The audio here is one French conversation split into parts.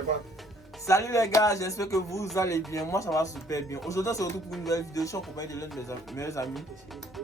C'est quoi? Salut les gars, j'espère que vous allez bien. Moi ça va super bien. Aujourd'hui, on se retrouve pour une nouvelle vidéo. Je suis en compagnie de l'un de mes meilleurs amis,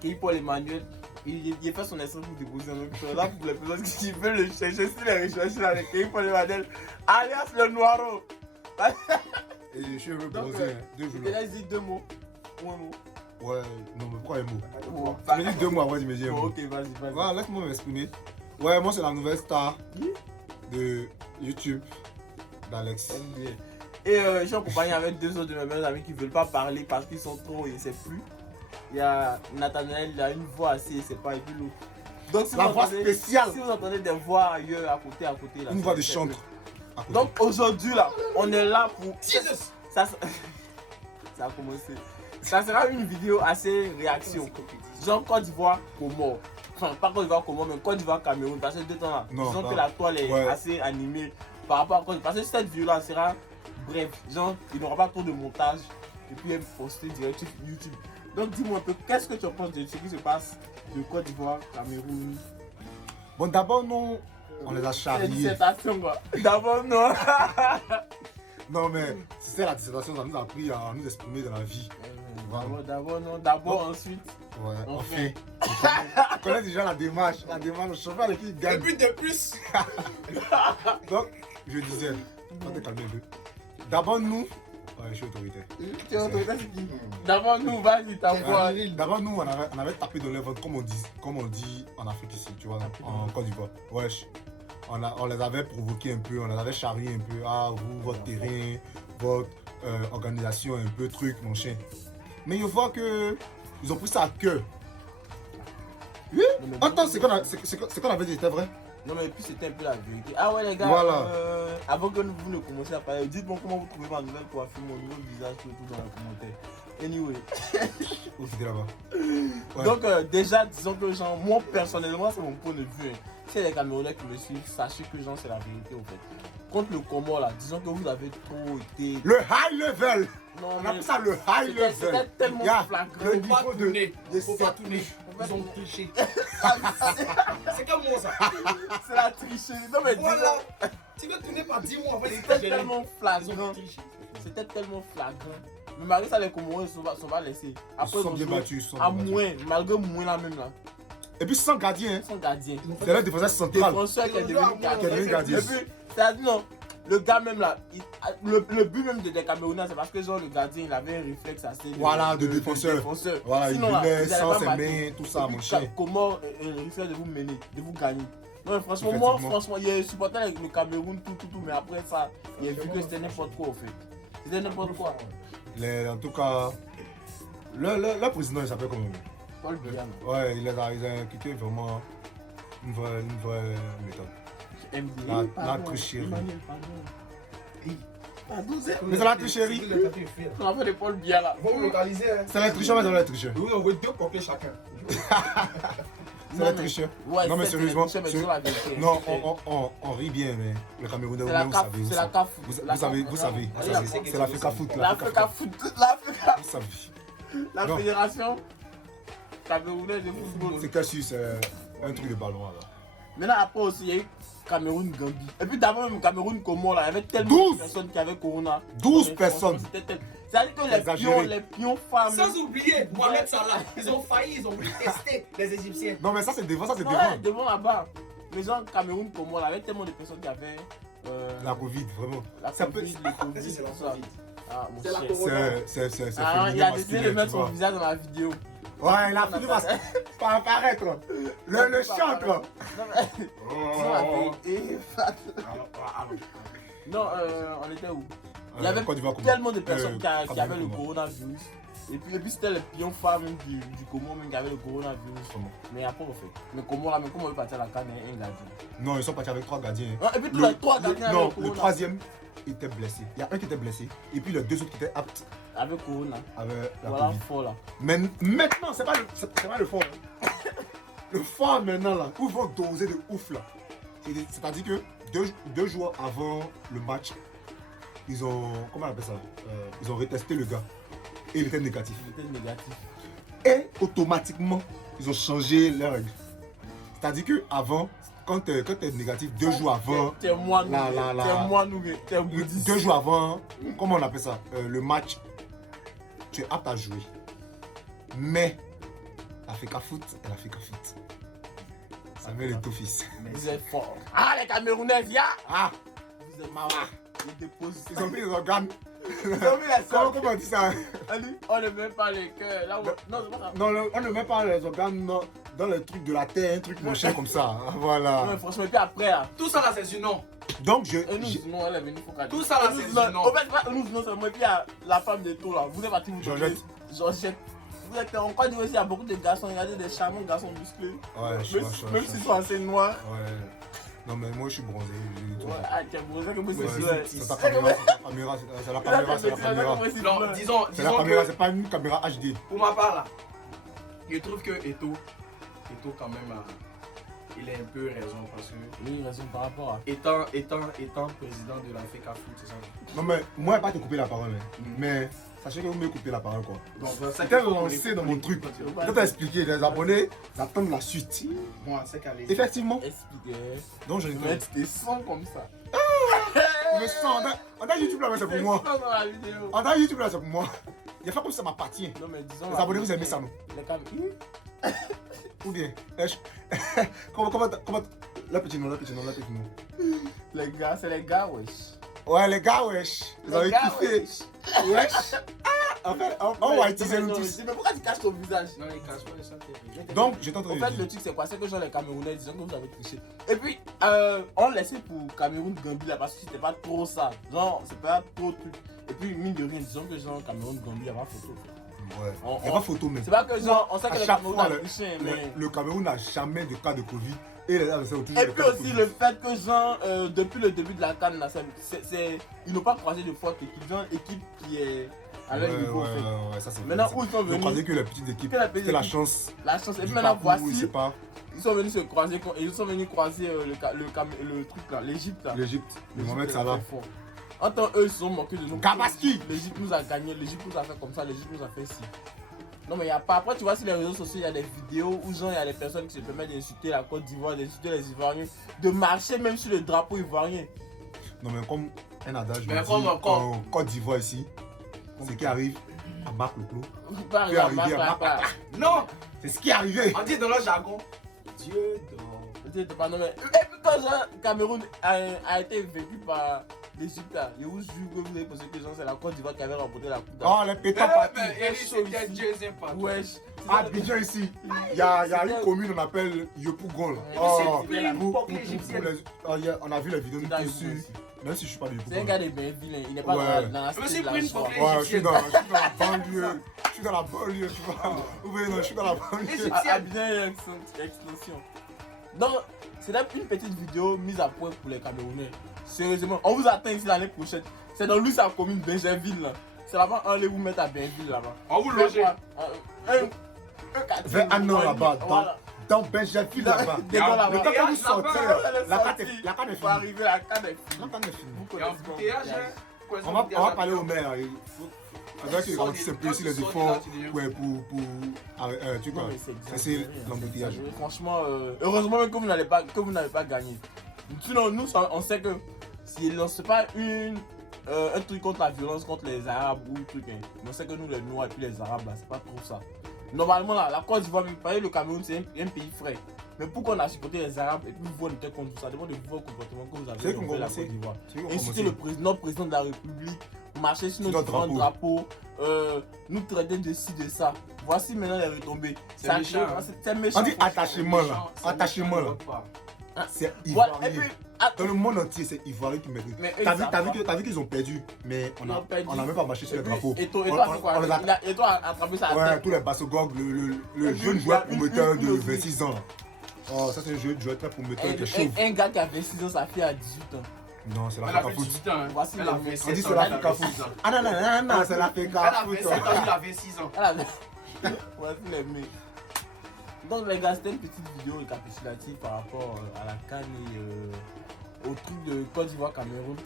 qui est Paul Emmanuel. Il fait son essai pour déposer un autre. Là, pour les personnes qui veulent le chercher sur les recherches avec Paul Emmanuel, alias le Noiro. Et je suis un peu Donc, bronzé, 2 jours. Je te laisse dire 2 mots ou un mot. Ouais, non, mais pourquoi un mot? Bon, Tu me dis 2 mots avant de me dire un mot. ok, vas-y. Voilà, laisse-moi m'exprimer. Ouais, moi c'est la nouvelle star de YouTube d'Alex. Et je suis en compagnie avec 2 autres de mes meilleurs amis qui ne veulent pas parler parce qu'ils sont trop et c'est plus. Il y a Nathanaël, il a une voix assez, c'est pas, et puis l'autre. Donc si La vous voix entendez, spéciale. Si vous entendez des voix ailleurs, à côté là. Une voix de chantre. Donc aujourd'hui là, on est là pour... Ça a commencé. Ça sera une vidéo assez réaction. Genre Côte d'Ivoire, Comores. Enfin, pas Côte d'Ivoire, Comores, mais Côte d'Ivoire, Cameroun. Parce que 2 temps là, Non, disons bah, que la toile est ouais. assez animée par rapport à Côte d'Ivoire. Parce que cette vidéo là sera bref. Genre, il n'aura pas trop de montage. Et puis elle postée direct sur YouTube. Donc dis-moi un peu, qu'est-ce que tu en penses de ce qui se passe de Côte d'Ivoire, Cameroun? Bon, d'abord, non, on les a C'est la charriés. dissertation quoi. D'abord non. Non, mais si c'est la dissertation, ça nous a appris à nous exprimer dans la vie. D'abord non, d'abord ensuite. Ouais, Enfin. on connaît déjà la démarche, le chauffeur avec qui il Et gagne. puis de plus. Donc, je disais, on t'es calmé un peu. D'abord, nous, ouais, je suis autoritaire. Tu es autoritaire, c'est qui? D'abord nous, vas-y, ta voix. D'abord, nous, on avait tapé dans les ventres, comme on dit en Afrique ici, tu vois, en Côte d'Ivoire. Wesh. On les avait provoqués un peu, on les avait charriés un peu. Ah, vous, votre terrain, votre organisation, un peu truc, mon chien. Mais je vois que ils ont pris ça à cœur. Oui. Attends, c'est qu'on avait dit, c'était vrai. Non mais puis c'était un peu la vérité. Ah ouais les gars, Voilà. avant que vous ne commenciez à parler, dites-moi comment vous trouvez ma nouvelle coiffure, mon nouveau visage, tout dans les commentaires. Anyway. Où c'était là-bas. Ouais. Donc déjà, disons que genre, moi personnellement, c'est mon point de vue. Hein. Si les Camerounais qui me suivent, sachez que genre c'est la vérité en fait. Contre le Comore là, disons que vous avez trop été... Le high level. Non, On mais appelle ça le high level. c'était tellement Gars, flagrant. le Faut pas niveau tourner. de Faut pas tourner. Ils ont triché. C'est comme moi ça. C'est la tricherie. Non mais Voilà. Tu veux tourner par 10 mois avant de c'était te tellement Ils flagrant. ont triché. C'était tellement flagrant. Mais malgré ça, les Comoriens sont pas laissés. Après, Ils sont ont bien joué battus. Ils sont à bien battus. moins, malgré moins là même là. Et puis sans gardien, hein. Son gardien. C'est le défenseur central. Défenseur qui est devenu Qui est devenu gardien. gardien. Et puis, c'est-à-dire non, le gars même là, le but même des Camerounais, c'est parce que genre le gardien il avait un réflexe assez Voilà, de défenseur. Voilà, il Sinon, là, venait vous allez sans pas ses battre. mains, tout ça, Et mon puis, chien. Comment le réflexe de vous mener, de vous gagner. Non mais franchement, moi Effectivement. franchement, il y a supporté avec le Cameroun, tout, mais après ça, il a vu que c'était n'importe quoi en fait. C'était n'importe quoi. En tout cas, le président il s'appelle comment? Paul Biya. Ouais, il a quitté vraiment une vraie méthode. La tricherie. Mais c'est la tricherie. On a fait des Paul Biya là. Vous localisez. Hein. C'est la tricherie, mais c'est la tricherie. Vous envoyez 2 coquets chacun. C'est la tricherie. Ouais, Non mais c'est sérieusement, la tricherie, mais c'est la vérité. non, on rit bien, mais le Camerounais, C'est la vous CAF, savez, c'est la CAF. vous savez, c'est l'Africa Foot. L'Africa Foot, l'Africa, Vous savez. la Non. fédération camerounaise de football. C'est caché, c'est un truc de ballon là. Maintenant après aussi, il y a eu Cameroun-Gambie. Et puis d'abord même Cameroun-Comore là, il y avait tellement 12 de personnes qui avaient Corona. 12 Mais personnes. franchement, c'était c'est-à-dire que Exagéré. les pions femmes. Sans oublier Mohamed Salah. Ils ont failli, ils ont voulu tester les Égyptiens. Non mais ça c'est devant, ça c'est Non, devant. ouais, devant là-bas. Mais genre Cameroun-Comore là, il y avait tellement de personnes qui avaient. La Covid, vraiment. La Ça Covid, peut- les Covid, C'est la tout ça. Covid. Ah, mon C'est la cher. Corona. C'est Ah, il féminin, a décidé de masculin, mettre tu son vois. visage dans la vidéo. Ouais, il a fini par apparaître. Le chantre. Non, mais. Disons la vérité. Non, on était où? Il y avait Côte d'Ivoire, tellement de personnes qui Cameroun, avaient le comment? coronavirus. Et puis c'était les pions femmes du Comore même qui avaient le coronavirus. Comment? Mais après on fait. Mais Comore là, mais comment on veut partir à la canne un gardien? Non, ils sont partis avec 3 gardiens. Ah, et puis tous les 3 gardiens Non, avec le Corona. 3e était blessé. Il y a un qui était blessé. Et puis les 2 autres qui étaient aptes Avec Corona. avec la Voilà, Covid. fort là. Mais maintenant, c'est pas le fort. Hein. Le fort maintenant là, où ils vont doser de ouf là. C'est-à-dire que 2 jours avant le match, ils ont. Comment on appelle ça? Ils ont retesté le gars. Et il était négatif. Il était négatif. Et automatiquement, ils ont changé les règles. C'est-à-dire qu'avant, quand t'es négatif 2 jours avant, T'es moi, nous. La- T'es moi, nous. T'es un bouddhiste. 2 jours avant, comment on appelle ça, le match, tu es apte à jouer. Mais la Feka Foot, elle a fait qu'à foot. Ça met le tout fils. Vous êtes forts. Ah, les Camerounais, viens. Ah, Vous êtes marrants. Ils déposent. ils ont mis les organes. Ils ont mis la Comment on dit ça? On ne met pas les cœurs. Là où... Non, c'est pas ça. Non, on ne met pas les organes dans le truc de la terre, un truc machin comme ça. Non, Voilà. mais franchement, et puis après, là. Tout ça là, c'est du nom. Donc, Et nous, sinon, elle est venue pour Tout ça là, c'est du nom. En fait, nous, sinon, c'est moi. Et puis, il y a la femme de tout là. Vous êtes parti, vous Georgette. Georgette. Vous êtes en Côte d'Ivoire, il y a beaucoup de garçons. Regardez des charmants garçons musclés. Ouais, Même s'ils sont assez noirs. Ouais. Non, mais moi, je suis bronzé. Ouais, ah, t'es bronzé que moi, Ouais, c'est vrai. c'est la caméra, c'est la caméra, c'est la caméra. Non, disons C'est que pas une caméra HD. pour ma part là, je trouve que Eto'o quand même, il a un peu raison parce que Oui, raison par rapport à. étant président de la FECA Foot, c'est ça. Non, mais moi, je vais pas te couper la parole. Mais sachez que vous me coupez la parole, quoi. Donc, ça C'était lancé dans mon truc. Je t'ai expliqué, les abonnés attendent la suite. Moi, c'est qu'à les. Effectivement. Expliquez. Donc, je ne Mais tu te sens comme ça. me sens. En tant YouTube, là, c'est pour moi. Tu te sens dans la vidéo. En tant YouTube, là, c'est pour moi. Il y a pas comme ça m'appartient. Non, mais disons. Les abonnés, vous aimez ça, non? Les Camerounais. Ou bien, comment, la petite nom. Les gars, c'est les gars, wesh. Ouais, les gars, wesh. Vous avez gars, kiffé. Wesh. En fait, on va utiliser nous tous. Mais pourquoi tu caches ton visage? Non, les cache pas, les santé. Donc, je t'entends En fait, le truc, c'est quoi? C'est que genre les Camerounais disent que vous avez triché. Et puis, on laissait pour Cameroun-Gambie là parce que c'était pas trop ça. Genre, c'est pas trop truc. Et puis, mine de rien, disons que genre Cameroun-Gambie, il y a pas photo. Ouais. On- Il n'y a pas photo, même. C'est pas que genre, on sait À que les chaque Camerounais fois, ont triché, mais. Le Cameroun n'a jamais de cas de Covid. Et les adversaires ont toujours Et des puis cas de aussi Covid. le fait que genre, depuis le début de la CAN, là, ils n'ont pas croisé de forte équipe. Genre, équipe qui est à leur niveau, en fait. Ouais, ça c'est Maintenant, vrai. où ils sont Ils ont venus, croisé que les petites équipes. Que la petite C'était la équipe. chance. la chance. Et puis du maintenant, parcours, je voici, sais pas. ils sont venus se croiser, ils sont venus croiser le truc là, l'Egypte là. L'Egypte. Le L'Égypte Mohamed est Salah. très fort. En tant eux, ils se sont moqués de nous. Gabaski. L'Egypte nous a gagné, l'Egypte nous a fait comme ça, l'Egypte nous a fait ci. Non mais il n'y a pas. Après tu vois sur les réseaux sociaux, il y a des vidéos où genre il y a des personnes qui se permettent d'insulter la Côte d'Ivoire, d'insulter les Ivoiriens, de marcher même sur le drapeau ivoirien. Non, mais comme un adage, Mais me comme dit, encore. en Côte d'Ivoire ici, ce qui arrive à Marc le Clos. Vous pas arriver à arriver à pas. Non, C'est ce qui est arrivé. on dit dans le jargon, Dieu dort. Peut-être pas, non mais. Et puis quand genre, Cameroun a été vaincu par l'Égypte là, et vous jure que vous avez pensé que genre c'est la Côte d'Ivoire qui avait remporté la coupe d'Afrique. Oh, les pétards partout. Mais Eric, c'était Dieu pas. Wesh. À Abidjan ici, il y a une commune qu'on appelle Yopougon. Oh, c'est une pour époque égyptienne. on a vu les vidéos C'est dans nous le dessus. aussi. Même si je suis pas de C'est un Yopougon. gars de Benville, il n'est pas Ouais. dans la Je me cité suis de la pris une joie. photo. Ouais, je suis dans la banlieue. Je suis dans la banlieue, tu vois. Ou bien non, je suis dans la banlieue. Abidjan est extension. Donc, c'est là une petite vidéo mise à point pour les Camerounais. Sérieusement, on vous attend ici l'année prochaine. C'est dans lui sa commune Benjerville là. C'est là-bas, on allait vous mettre à Benville là-bas. On vous loge. Vers un an là-bas, Voilà. dans Benjerville là-bas. Dedans là-bas. Le temps que vous sortez, la carte sortie. est Faut finie. arriver, la canne est La finie. carte est finie. Vous Il y a un connaissez pas bouteillage, le hein. Quoi, On va parler au maire. Il faudrait qu'il ralentisse un peu aussi les efforts tu Non, vois, mais c'est cesser exagéré, l'embouteillage. c'est exagéré. Franchement, heureusement même que vous n'avez pas gagné. Sinon, nous, on sait que s'ils lancent pas un truc contre la violence contre les Arabes ou un truc, hein, on sait que nous, les Noirs et puis les Arabes, là, c'est pas trop ça. Normalement, là, la Côte d'Ivoire, même pas le Cameroun, c'est un pays frais. Mais pourquoi on a supporté les Arabes et puis vous, on était contre ça dépend de votre comportement que vous avez C'est qu'on envers la commençait. Côte d'Ivoire. Tu veux Insulter le président, président de la République, marcher sur nos notre différents drapeaux, nous traiter de ci, de ça. Voici maintenant les retombées. C'est méchant, hein. C'est méchant. On dit attachement là. Attachement là. C'est Voilà, et ivoirien. puis, ah, Dans le monde entier, c'est ivoirien qui mérite. mais eux, T'as ils savent pas. vu qu'ils ont perdu, mais on Ils ont a perdu. même pas marché sur les Et puis, drapeaux. Et toi, On- c'est on quoi les a- Et toi, attraper ça à Ouais, tête. tous les Bassogog, le Et jeune puis, joueur il y a prometteur une de aussi. 26 ans. Oh, ça c'est un joueur très prometteur qui est chauve. Un gars qui a 26 ans, sa fille a 18 ans. Non, c'est Elle a l'Africa fait Foot. 18 ans. hein. Voici Elle le a mec. 27 On dit ans, c'est elle a l'Africa 26 Foot. ans. Ah non, non, non, non, c'est Elle l'Africa a Foot. 27 ans, il a 26 ans. Elle a Voici les mecs. Donc les gars, c'était une petite vidéo récapitulative par rapport à la CAN et au truc de Côte d'Ivoire Cameroun.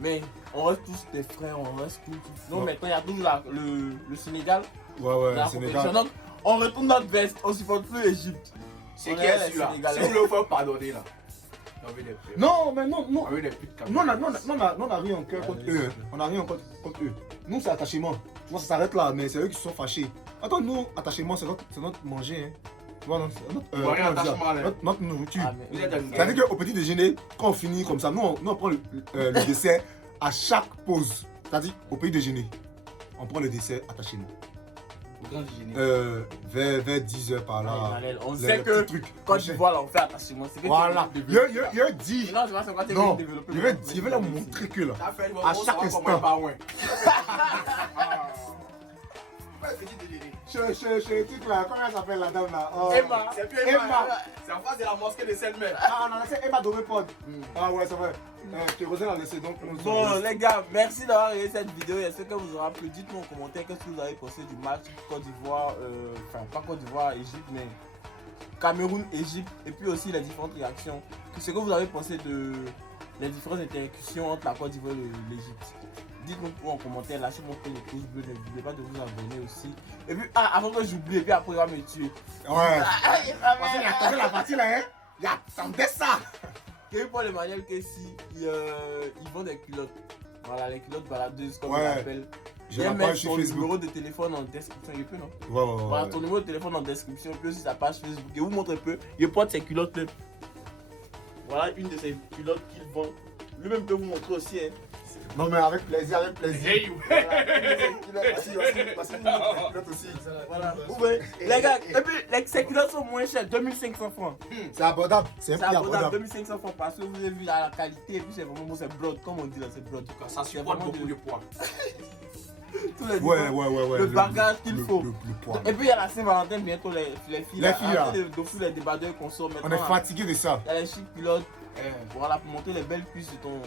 Mais on reste tous des frères, on reste tous. Donc Ouais. maintenant il y a toujours le Sénégal. Ouais, ouais, la le compétition. Sénégal. Donc on retourne notre veste, on supporte plus l'Égypte. C'est On qui est est les celui-là? Sénégalais. Si vous le faites pardonner là. On veut des prix. Non, mais non, non. On veut des prix de Non, on n'a rien en cœur contre eux. Hein. On n'a rien contre eux. Nous, c'est attachement. Tu vois, ça s'arrête là, mais c'est eux qui se sont fâchés. Attends, nous, attachement, c'est notre manger. Hein. Tu vois, non, c'est notre nourriture. C'est-à-dire qu'au petit déjeuner, quand on finit comme ça, nous, on prend le dessert à chaque pause. C'est-à-dire, au petit déjeuner, on prend le dessert attachement. Au grand déjeuner. Vers 10h par là. On sait que quand tu vois là, on fait attachement. Voilà. Il dit. Non, je vois c'est quoi tu Non, développer. je vais leur montrer que là. À chaque instant. Petit déjeuner. Chez truc là, comment elle s'appelle la dame là? Emma. C'est plus Emma. Emma. C'est en face de la mosquée de Selmer. Ah non, c'est Emma Domepod. Ah ouais, c'est vrai. Kérosin l'a laissé donc. Bon les gars, merci d'avoir regardé cette vidéo. J'espère que vous aurez plu. Dites-nous en commentaire qu'est-ce que vous avez pensé du match Côte d'Ivoire, enfin pas Côte d'Ivoire, Égypte, mais Cameroun, Égypte, et puis aussi les différentes réactions. Ce que vous avez pensé de les différentes interactions entre la Côte d'Ivoire et l'Égypte. Dites-nous en commentaire, lâchez mon petit pouce bleu, n'oubliez pas de vous abonner aussi. Et puis, avant que j'oublie, et puis après il va me tuer. Ouais. Parce qu'il attendait la partie là, hein. Il attendait ça. Et pour les manières que si ils vendent des culottes. Voilà, les culottes baladeuses comme on Ouais. l'appelle. J'ai Viens la mettre page sur ton Facebook. numéro de téléphone en description, il peut non? Ouais. Voilà, ton numéro de téléphone en description, puis aussi sa page Facebook. Je vous montre un peu. Il porte ses culottes là. Voilà une de ses culottes qu'il vend. Lui-même peut vous montrer aussi. Hein. Non mais avec plaisir, avec plaisir. Hey you. Voilà. Les gars, et puis ces culottes sont moins chères, 2500 francs. C'est abordable. C'est un C'est prix abordable, abordable. 2500 francs parce que vous avez vu la qualité et puis c'est vraiment bon, c'est broad, comme on dit là, c'est broad. Ça supporte beaucoup de poids. Tous les Ouais. le bagage qu'il faut. Le poids. Et puis il y a la Saint-Valentin bientôt, les filles. Les filles, là. Les débardeurs qu'on sort maintenant. On est fatigué de ça. Il y a les chic pilotes. Voilà, pour monter les belles cuisses de ton.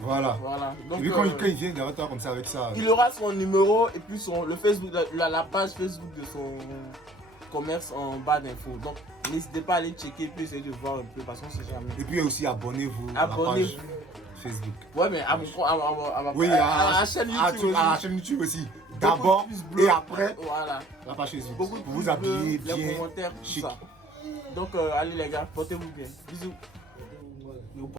Voilà. Voilà. Et Donc, puis quand il vient derrière toi comme ça avec ça. il aura son numéro et puis le Facebook, la page Facebook de son commerce en bas d'infos. Donc n'hésitez pas à aller checker et puis essayer de voir un peu parce qu'on sait jamais. Et puis aussi abonnez-vous à la Abonnez-vous. page Facebook. Ouais, mais à Oui, à la chaîne YouTube. à la chaîne YouTube aussi. D'abord et après Voilà. la page Facebook. Beaucoup de Pour vous pouces bleus, habiller les bien. commentaires, tout chic. ça. Donc allez les gars, portez-vous bien. Bisous.